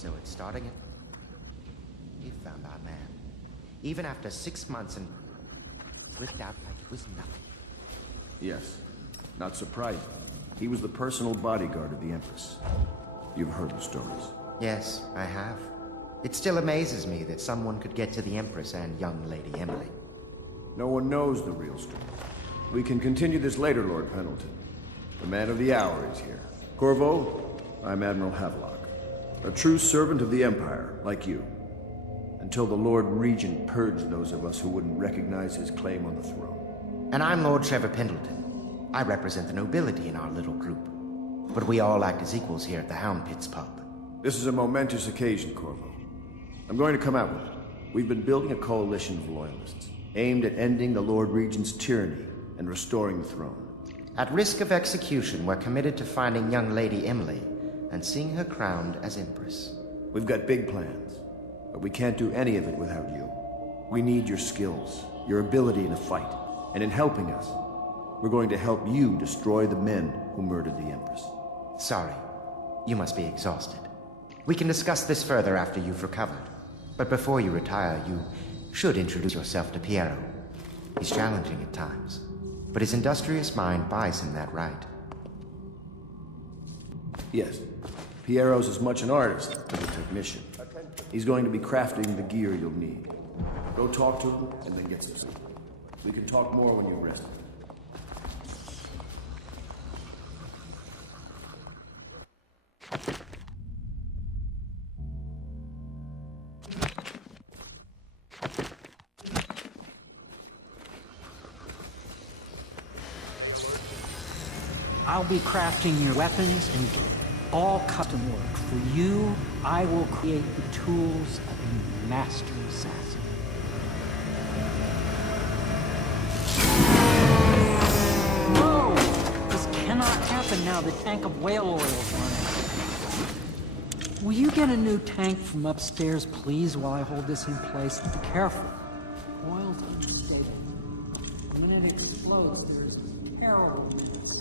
So it's starting it. We found our man. Even after 6 months and slipped out like it was nothing. Yes. Not surprising. He was the personal bodyguard of the Empress. You've heard the stories. Yes, I have. It still amazes me that someone could get to the Empress and young Lady Emily. No one knows the real story. We can continue this later, Lord Pendleton. The man of the hour is here. Corvo, I'm Admiral Havelock. A true servant of the Empire, like you. Until the Lord Regent purged those of us who wouldn't recognize his claim on the throne. And I'm Lord Trevor Pendleton. I represent the nobility in our little group. But we all act as equals here at the Hound Pits pub. This is a momentous occasion, Corvo. I'm going to come out with it. We've been building a coalition of loyalists, aimed at ending the Lord Regent's tyranny and restoring the throne. At risk of execution, we're committed to finding young Lady Emily and seeing her crowned as Empress. We've got big plans, but we can't do any of it without you. We need your skills, your ability in a fight, and in helping us, we're going to help you destroy the men who murdered the Empress. Sorry, you must be exhausted. We can discuss this further after you've recovered. But before you retire, you should introduce yourself to Piero. He's challenging at times, but his industrious mind buys him that right. Yes, Piero's as much an artist as a technician. He's going to be crafting the gear you'll need. Go talk to him, and then get some sleep. We can talk more when you're rested. I'll be crafting your weapons and all custom work. For you, I will create the tools of a master assassin. No! This cannot happen now. The tank of whale oil is running. Will you get a new tank from upstairs, please, while I hold this in place? Be careful. Oil's unstable. When it explodes, there's terrible mess.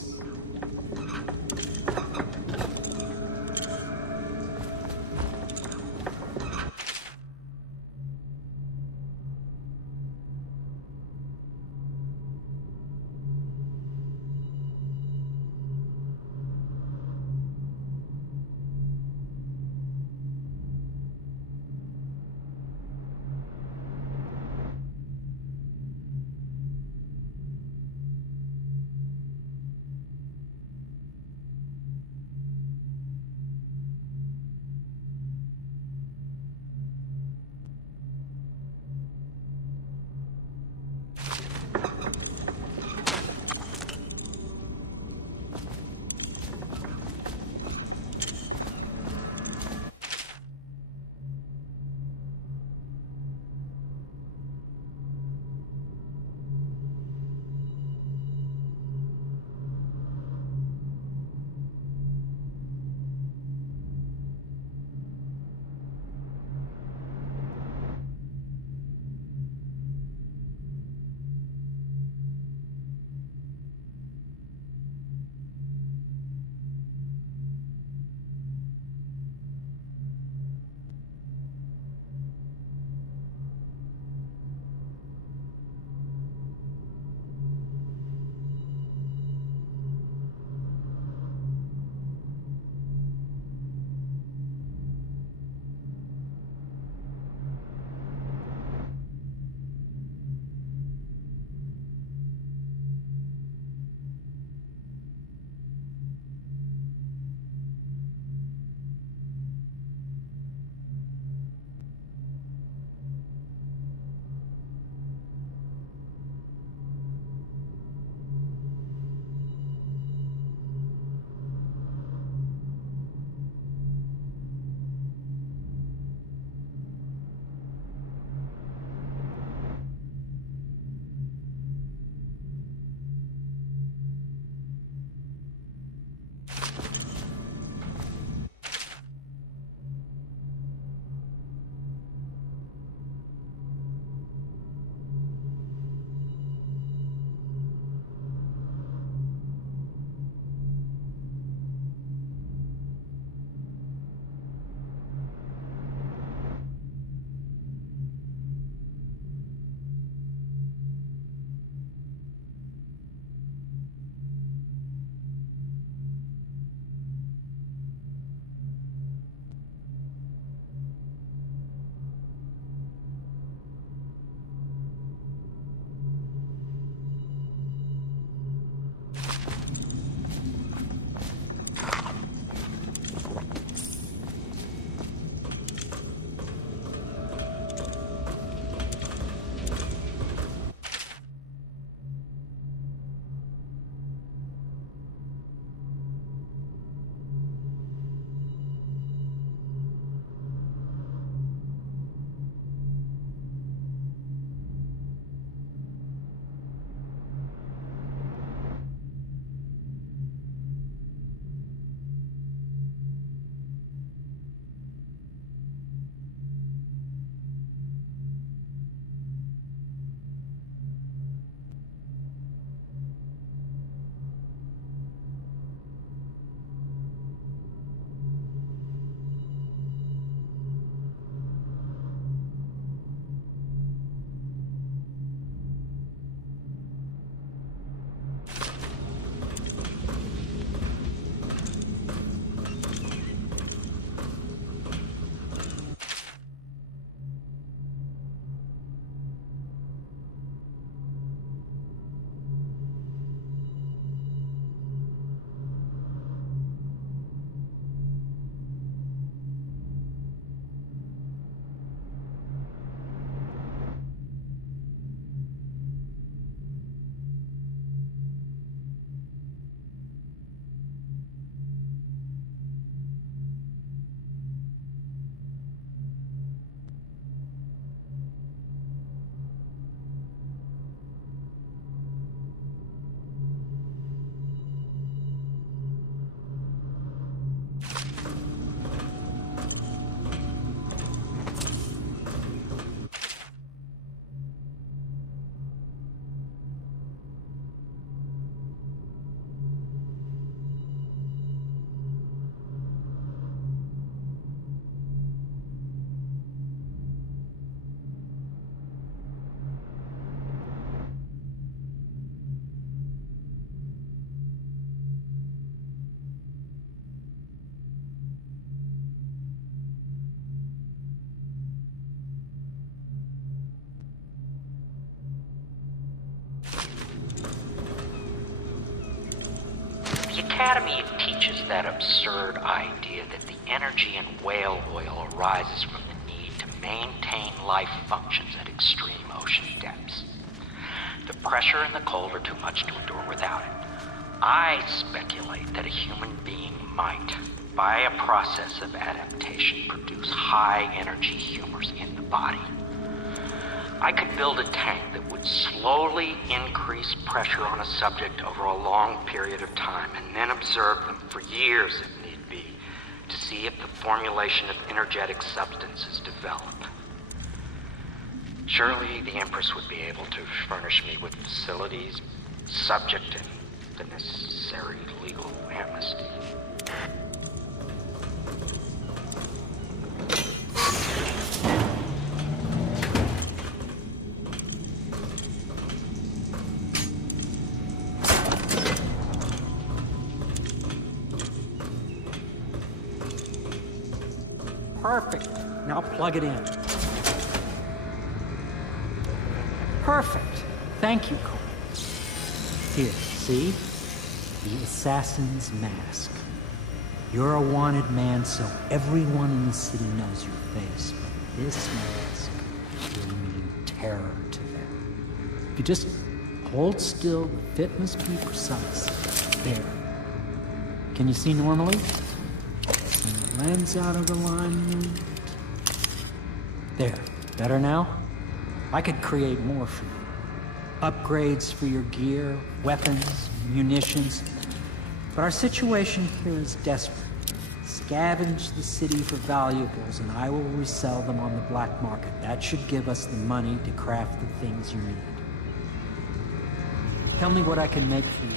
Academy, it teaches that absurd idea that the energy in whale oil arises from the need to maintain life functions at extreme ocean depths. The pressure and the cold are too much to endure without it. I speculate that a human being might, by a process of adaptation, produce high-energy humors in the body. I could build a tank that would slowly increase pressure on a subject over a long period of time and then observe them for years if need be to see if the formulation of energetic substances develop. Surely the Empress would be able to furnish me with facilities, subject and the necessary legal amnesty. Perfect. Now plug it in. Perfect. Thank you, Cole. Here, see? The assassin's mask. You're a wanted man, so everyone in the city knows your face. But this mask will mean terror to them. If you just hold still, the fit must be precise. There. Can you see normally? Send the lens out of alignment. There. Better now? I could create more for you. Upgrades for your gear, weapons, munitions. But our situation here is desperate. Scavenge the city for valuables and I will resell them on the black market. That should give us the money to craft the things you need. Tell me what I can make for you.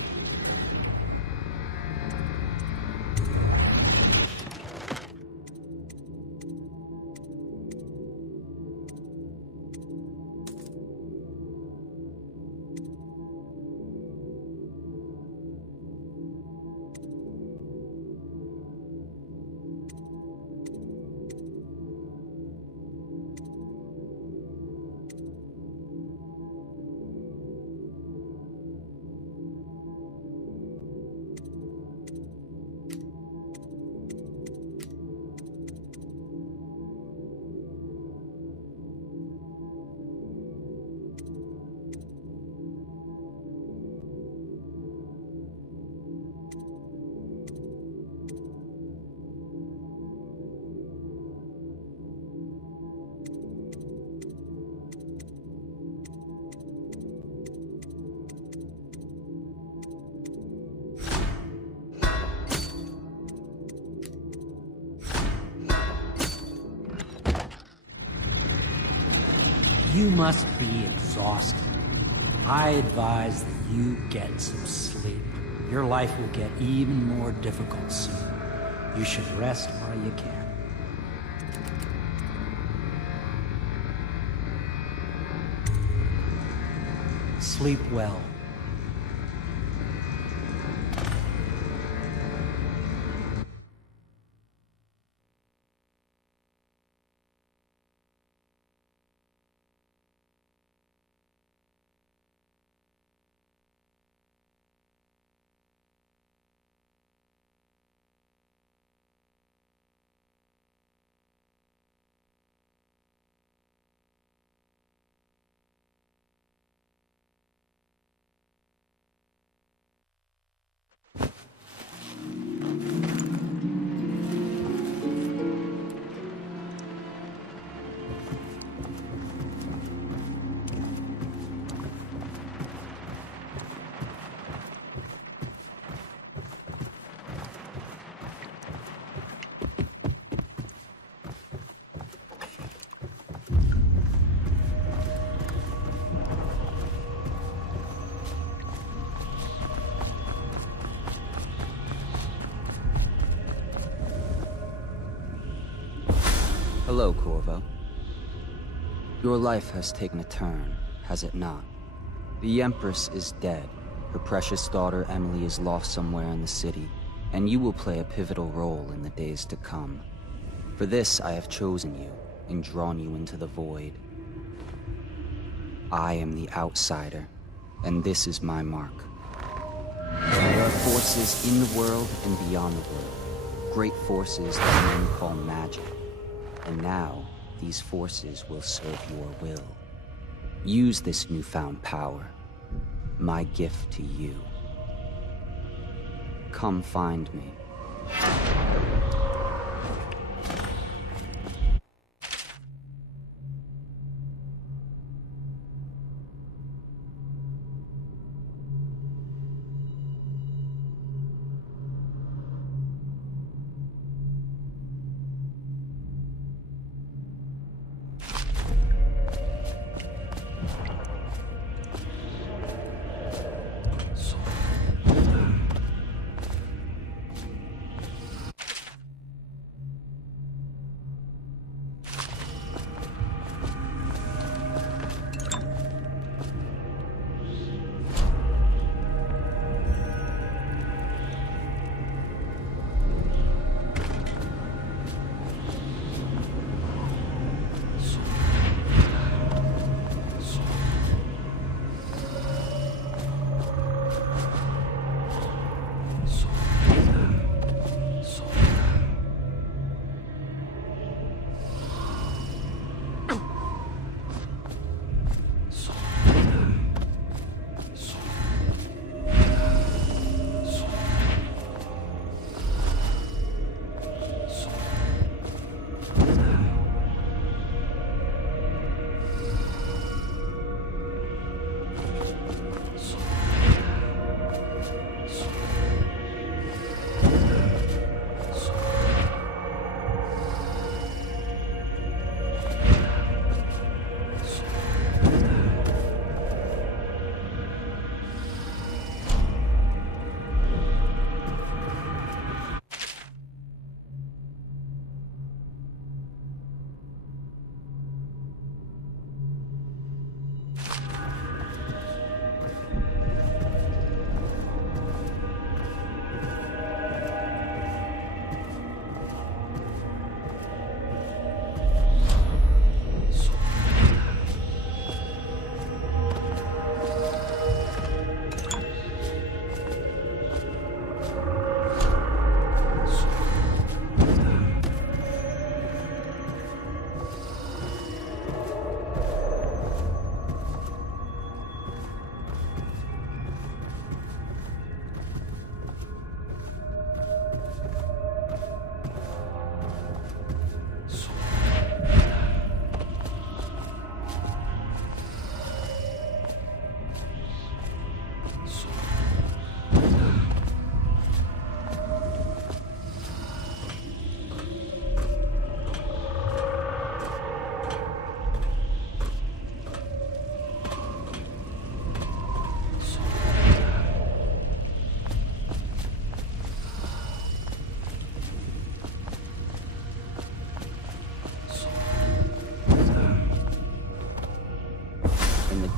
You must be exhausted. I advise that you get some sleep. Your life will get even more difficult soon. You should rest while you can. Sleep well. Hello, Corvo. Your life has taken a turn, has it not? The Empress is dead. Her precious daughter Emily is lost somewhere in the city, and you will play a pivotal role in the days to come. For this, I have chosen you and drawn you into the void. I am the outsider, and this is my mark. There are forces in the world and beyond the world. Great forces that men call magic. And now, these forces will serve your will. Use this newfound power. My gift to you. Come find me.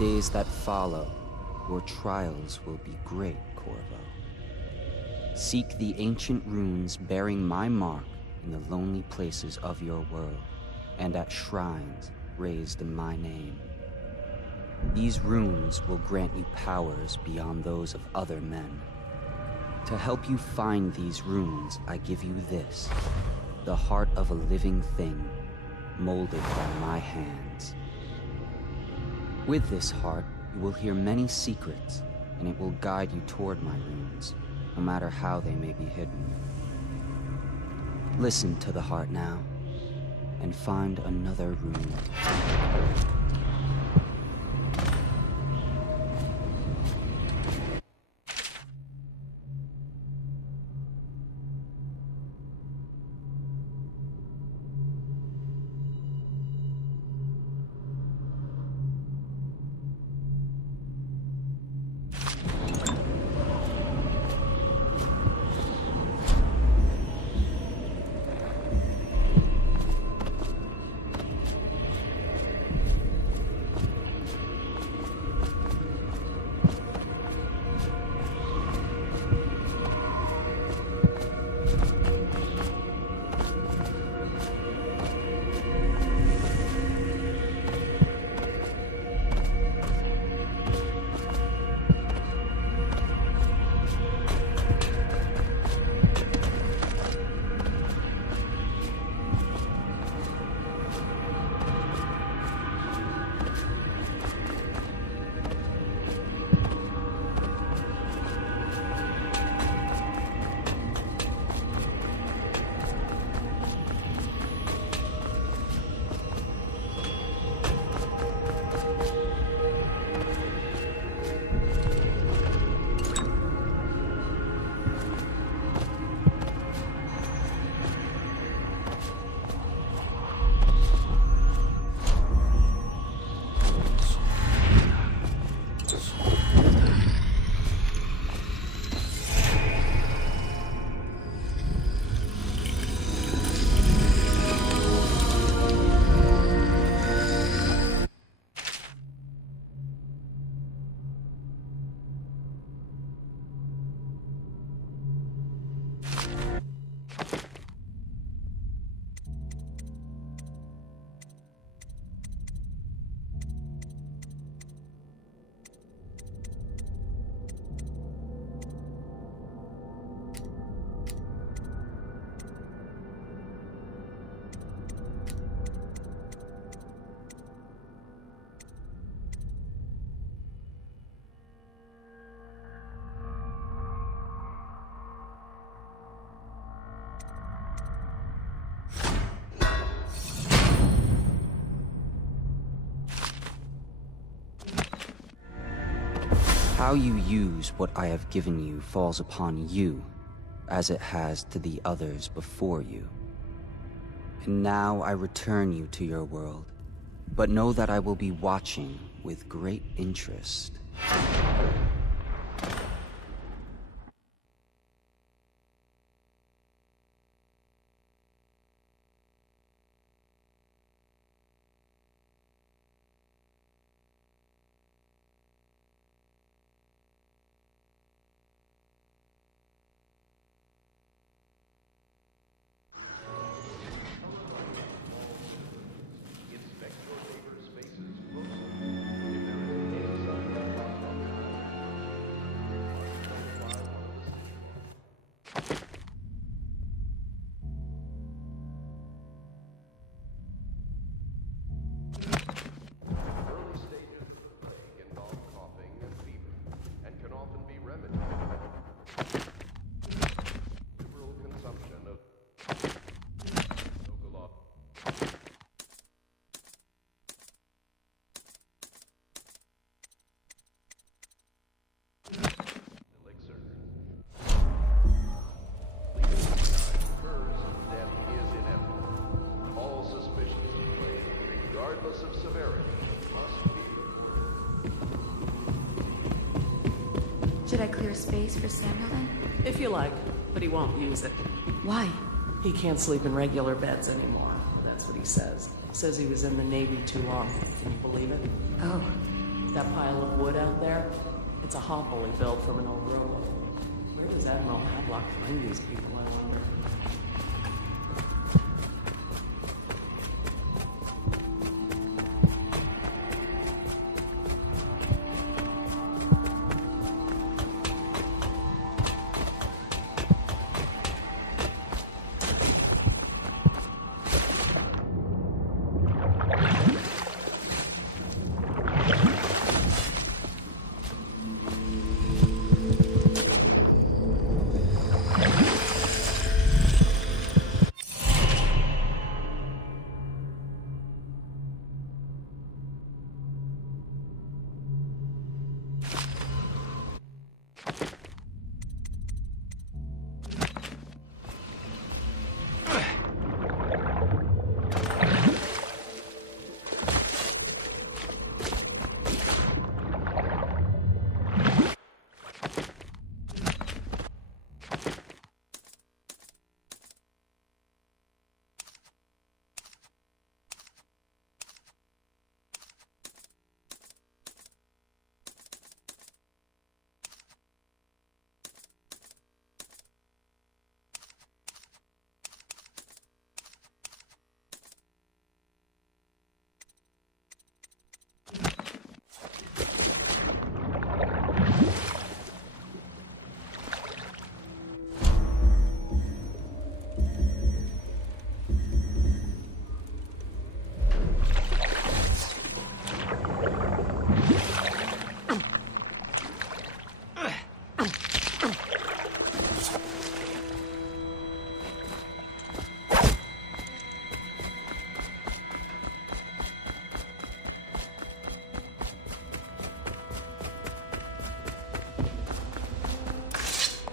Days that follow, your trials will be great, Corvo. Seek the ancient runes bearing my mark in the lonely places of your world, and at shrines raised in my name. These runes will grant you powers beyond those of other men. To help you find these runes, I give you this, the heart of a living thing, molded by my hands. With this heart, you will hear many secrets, and it will guide you toward my runes, no matter how they may be hidden. Listen to the heart now, and find another rune. How you use what I have given you falls upon you, as it has to the others before you. And now I return you to your world, but know that I will be watching with great interest. Of severity must be. Should I clear a space for Samuel then? If you like, but he won't use it. Why? He can't sleep in regular beds anymore. That's what he says. Says he was in the Navy too long. Can you believe it? Oh. That pile of wood out there? It's a hovel he built from an old rowboat. Where does Admiral Havelock find these people, I wonder?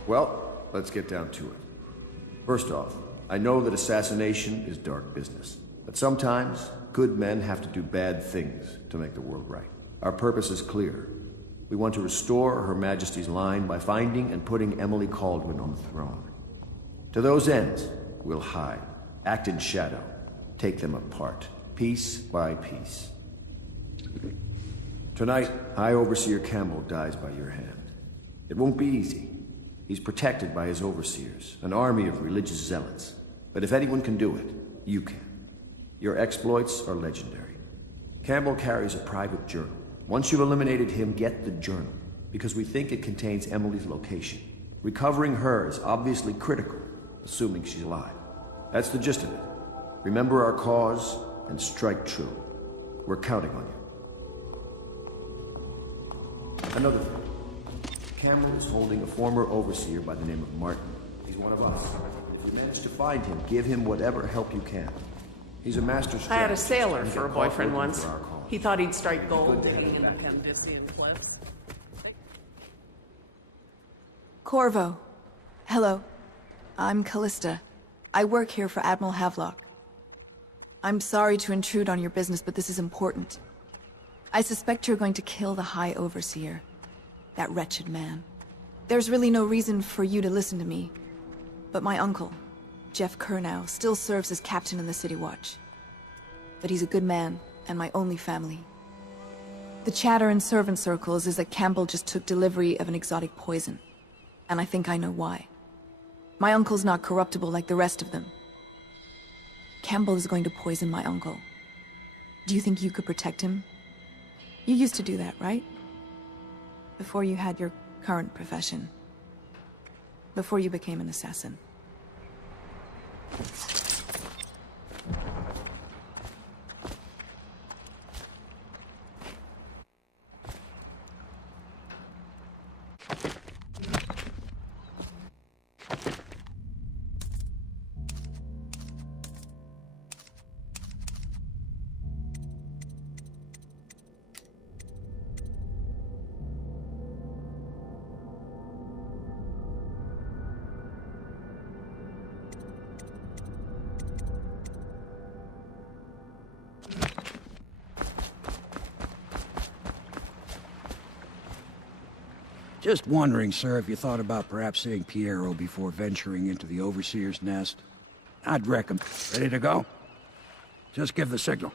Well, let's get down to it. First off, I know that assassination is dark business, but sometimes good men have to do bad things to make the world right. Our purpose is clear. We want to restore Her Majesty's line by finding and putting Emily Kaldwin on the throne. To those ends, we'll hide, act in shadow, take them apart, piece by piece. Tonight, High Overseer Campbell dies by your hand. It won't be easy. He's protected by his overseers, an army of religious zealots. But if anyone can do it, you can. Your exploits are legendary. Campbell carries a private journal. Once you've eliminated him, get the journal, because we think it contains Emily's location. Recovering her is obviously critical, assuming she's alive. That's the gist of it. Remember our cause and strike true. We're counting on you. Another thing. Campbell is holding a former overseer by the name of Martin. He's one of us. If you manage to find him, give him whatever help you can. He's a master strategist. I had a sailor and for a get boyfriend caught working once. for our cause. He thought he'd strike gold digging in the Candicean cliffs. Corvo. Hello. I'm Callista. I work here for Admiral Havelock. I'm sorry to intrude on your business, but this is important. I suspect you're going to kill the High Overseer. That wretched man. There's really no reason for you to listen to me. But my uncle, Jeff Kernow, still serves as captain in the City Watch. But he's a good man, and my only family. The chatter in servant circles is that Campbell just took delivery of an exotic poison. And I think I know why. My uncle's not corruptible like the rest of them. Campbell is going to poison my uncle. Do you think you could protect him? You used to do that, right? Before you had your current profession. Before you became an assassin. Just wondering, sir, if you thought about perhaps seeing Piero before venturing into the Overseer's nest. I'd recommend. Ready to go? Just give the signal.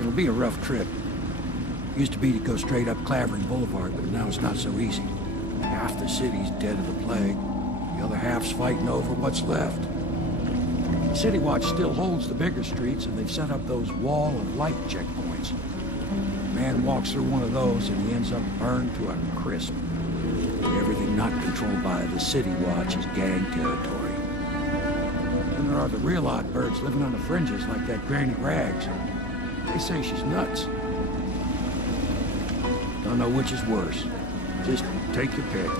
It'll be a rough trip. Used to be to go straight up Clavering Boulevard, but now it's not so easy. Half the city's dead of the plague. The other half's fighting over what's left. The City Watch still holds the bigger streets, and they've set up those wall of light checkpoints. A man walks through one of those, and he ends up burned to a crisp. Everything not controlled by the City Watch is gang territory. And there are the real odd birds living on the fringes like that Granny Rags. They say she's nuts. Don't know which is worse. Just take your pick.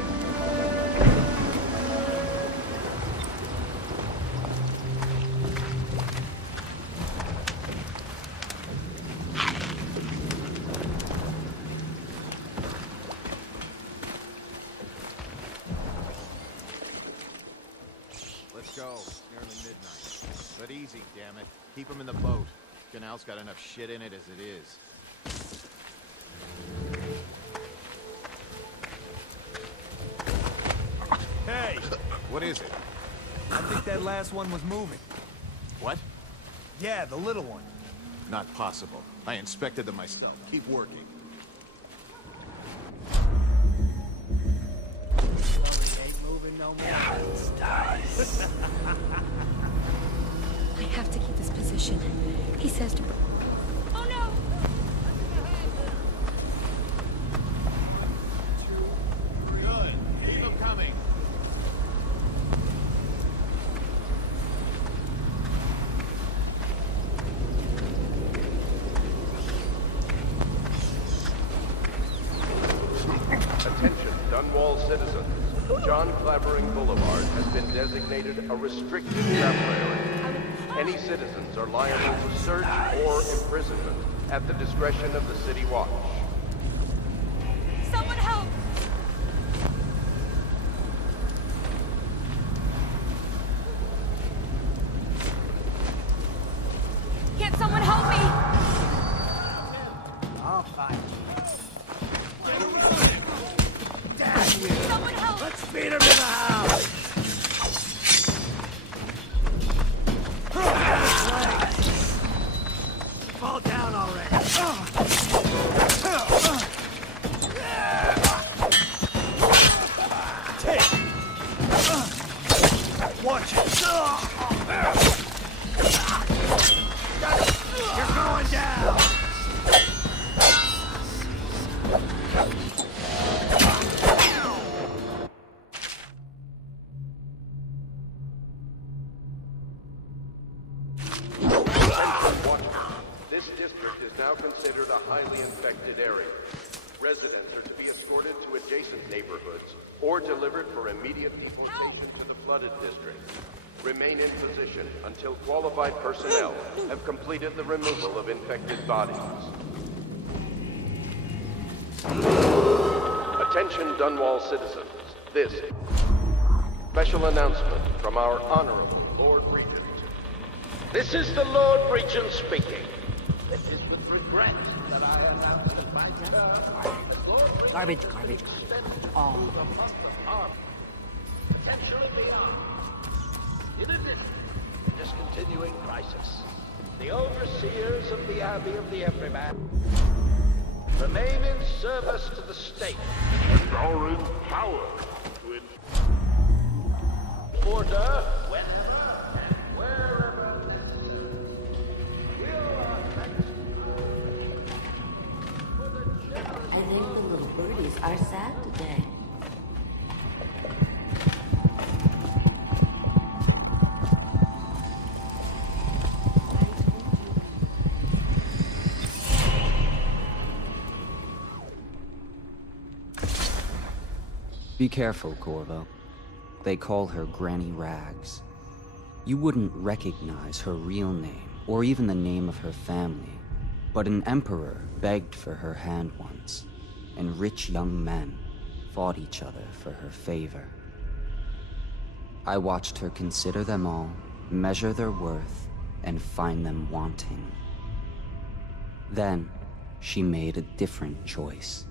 Let's go. Nearly midnight. But easy, damn it. Keep them in the boat. Canal's got enough shit in it as it is. Hey! What is it? I think that last one was moving. What? Yeah, the little one. Not possible. I inspected them myself. Keep working. Ain't moving no more. I have to keep this position. He says to... Oh no! Good. Keep them coming. Attention, Dunwall citizens. John Clavering Boulevard has been designated a restricted travel area. Any citizens are liable to search or imprisonment at the discretion of the City Watch. Someone help! Can't someone help me? I'll fight. Someone help! Let's feed him to the house! Fall down already! district is now considered a highly infected area. Residents are to be escorted to adjacent neighborhoods or delivered for immediate deportation to the flooded district. Remain in position until qualified personnel have completed the removal of infected bodies. Attention Dunwall citizens. This special announcement from our Honorable Lord Regent. This is the Lord Regent speaking. It is with regret that I announce that my Garbage. All. Potentially beyond. In addition to this continuing crisis, the overseers of the Abbey of the Everyman remain in service to the state and are in power to order when and wherever necessary. I think the little birdies are sad today. Be careful, Corvo. They call her Granny Rags. You wouldn't recognize her real name, or even the name of her family, but an emperor begged for her hand once, and rich young men fought each other for her favor. I watched her consider them all, measure their worth, and find them wanting. Then, she made a different choice.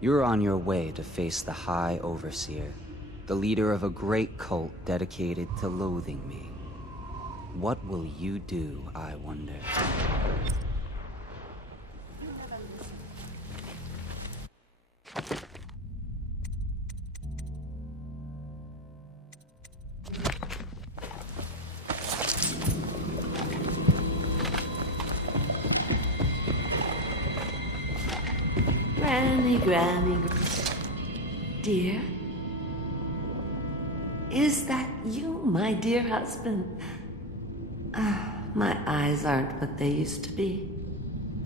You're on your way to face the High Overseer, the leader of a great cult dedicated to loathing me. What will you do, I wonder? Granny, dear? Is that you, my dear husband? My eyes aren't what they used to be.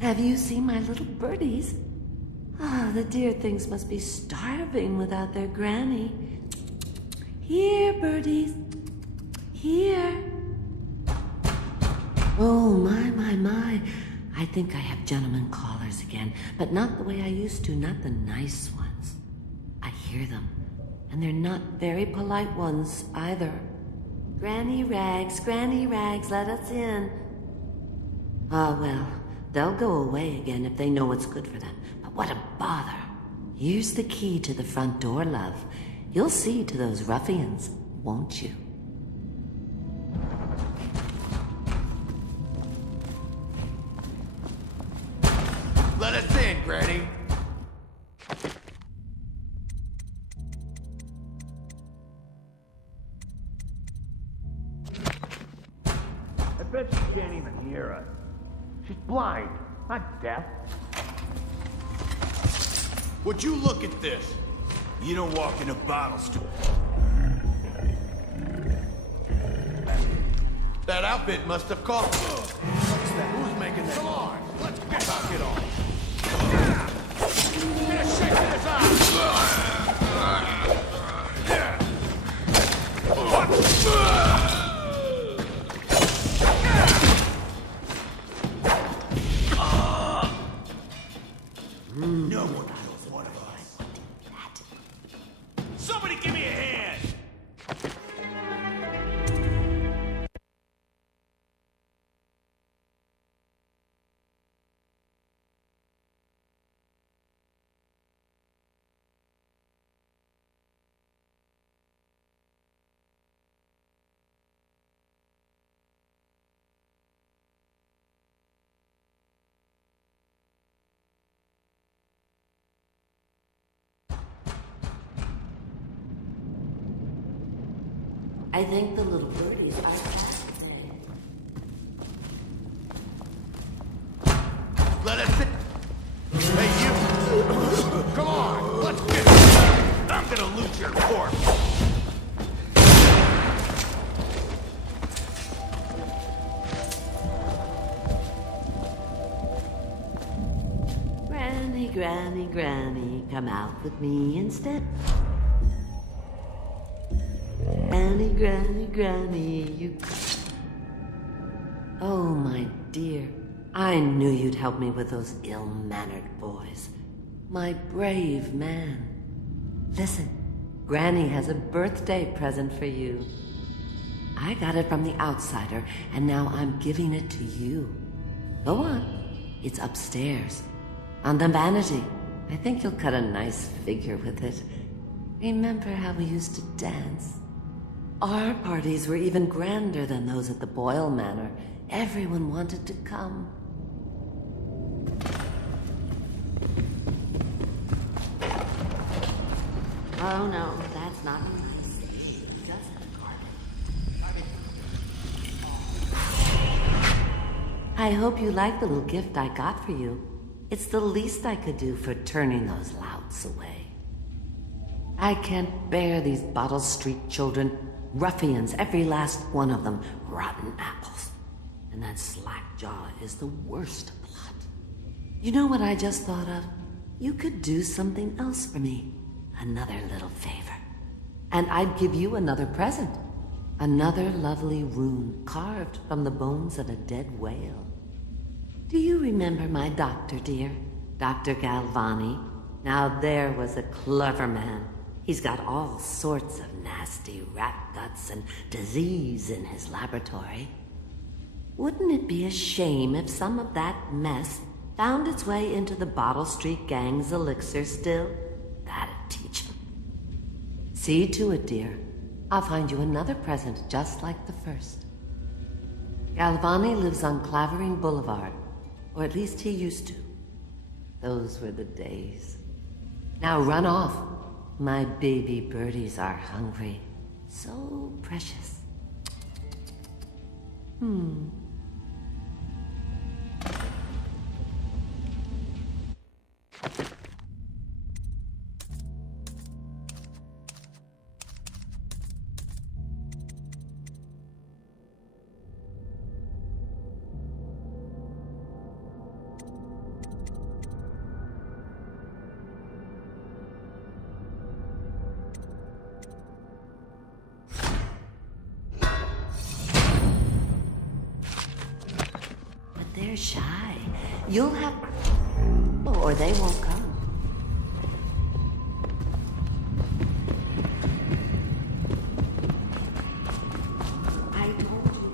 Have you seen my little birdies? The dear things must be starving without their granny. Here, birdies. Here. Oh, my. I think I have gentlemen callers again, but not the way I used to, not the nice ones. I hear them, and they're not very polite ones either. Granny Rags, let us in. Well, they'll go away again if they know what's good for them, but what a bother. Here's the key to the front door, love. You'll see to those ruffians, won't you? Let us in, Granny. I bet she can't even hear us. She's blind, not deaf. Would you look at this? You don't walk in a bottle store. That outfit must have cost you. What's that? Who's making that? Come on, let's knock it off. Get a shake in his eye. No one kills one of us. Somebody give me a hand. I think the little birdies are sad today. Let us in. Hey, you! Come on, let's get it! I'm gonna loot your corpse! Granny, come out with me instead. Granny, you... Oh, my dear. I knew you'd help me with those ill-mannered boys. My brave man. Listen, Granny has a birthday present for you. I got it from the outsider, and now I'm giving it to you. Go on. It's upstairs. On the vanity. I think you'll cut a nice figure with it. Remember how we used to dance? Our parties were even grander than those at the Boyle Manor. Everyone wanted to come. Oh no, that's not nice. Just garbage. I hope you like the little gift I got for you. It's the least I could do for turning those louts away. I can't bear these Bottle Street children. Ruffians, every last one of them. Rotten apples. And that slack-jaw is the worst of the lot. You know what I just thought of? You could do something else for me. Another little favor. And I'd give you another present. Another lovely rune carved from the bones of a dead whale. Do you remember my doctor, dear? Dr. Galvani? Now there was a clever man. He's got all sorts of nasty rat guts and disease in his laboratory. Wouldn't it be a shame if some of that mess found its way into the Bottle Street Gang's elixir still? That'd teach him. See to it, dear. I'll find you another present just like the first. Galvani lives on Clavering Boulevard, or at least he used to. Those were the days. Now run off. My baby birdies are hungry. So precious. They're shy. You'll have... or they won't come. I told you.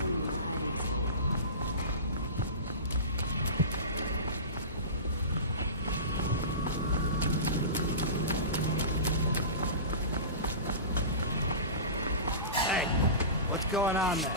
Hey, what's going on there?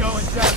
Going down.